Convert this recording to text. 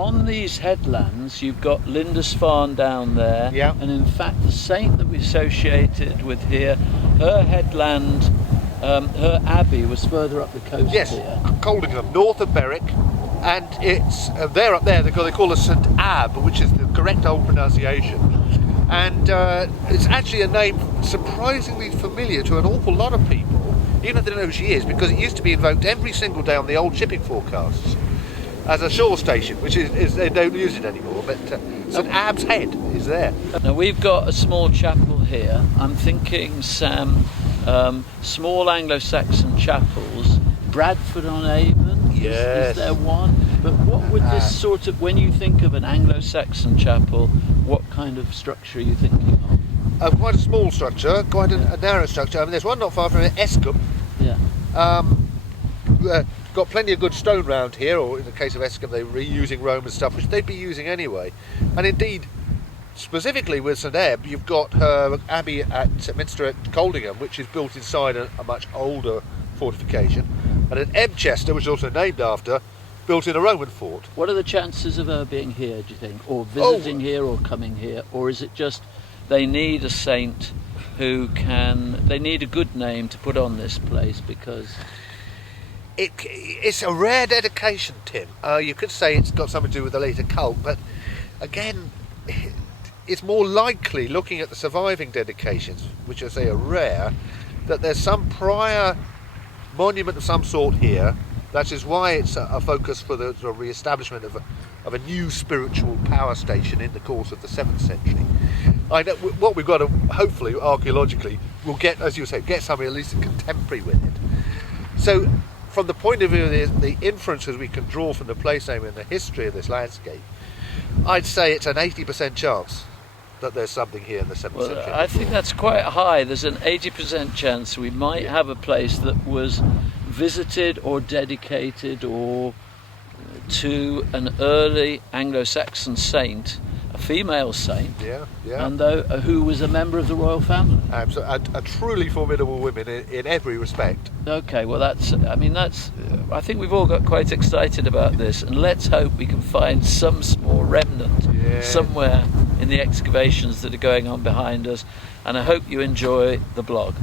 on these headlands, you've got Lindisfarne down there, Yeah. and in fact the saint that we associated with here, her headland, her abbey was further up the coast Yes, here. Coldingham, north of Berwick, and it's they're up there. They call it St Ab, which is the correct old pronunciation, and it's actually a name surprisingly familiar to an awful lot of people, even if they don't know who she is, because it used to be invoked every single day on the old shipping forecasts as a shore station, which is they don't use it anymore. But St Ab's Head is there. Now we've got a small chapel here. I'm thinking, Sam, small Anglo-Saxon chapels, Bradford on Avon, Yes. is there one? But what would this sort of, when you think of an Anglo-Saxon chapel, what kind of structure are you thinking of? Quite a small structure, quite a narrow structure. I mean, there's one not far from Escombe. Yeah. Got plenty of good stone round here, or in the case of Escombe, they're reusing Roman stuff, which they'd be using anyway. And indeed, specifically with St Eb, you've got her abbey at Minster at Coldingham, which is built inside a much older fortification, and at Ebchester, which is also named after, built in a Roman fort. What are the chances of her being here, do you think, or visiting here, or coming here, or is it just they need a saint who can, they need a good name to put on this place, because It's a rare dedication, Tim. You could say it's got something to do with the later cult, but again, it's more likely, looking at the surviving dedications, which I say are rare, that there's some prior monument of some sort here. That is why it's a focus for the sort of re-establishment of a new spiritual power station in the course of the 7th century. I know what we've got to, hopefully, archaeologically, we'll get, as you say, get something at least contemporary with it. So, from the point of view of the inferences we can draw from the place name and the history of this landscape, I'd say it's an 80% chance that there's something here in the 7th century. I think that's quite high. There's an 80% chance we might have a place that was visited or dedicated or to an early Anglo-Saxon saint, a female saint, and who was a member of the royal family. Absolutely, a truly formidable woman in every respect. Okay, well I think we've all got quite excited about this, and let's hope we can find some small remnant somewhere in the excavations that are going on behind us, and I hope you enjoy the blog.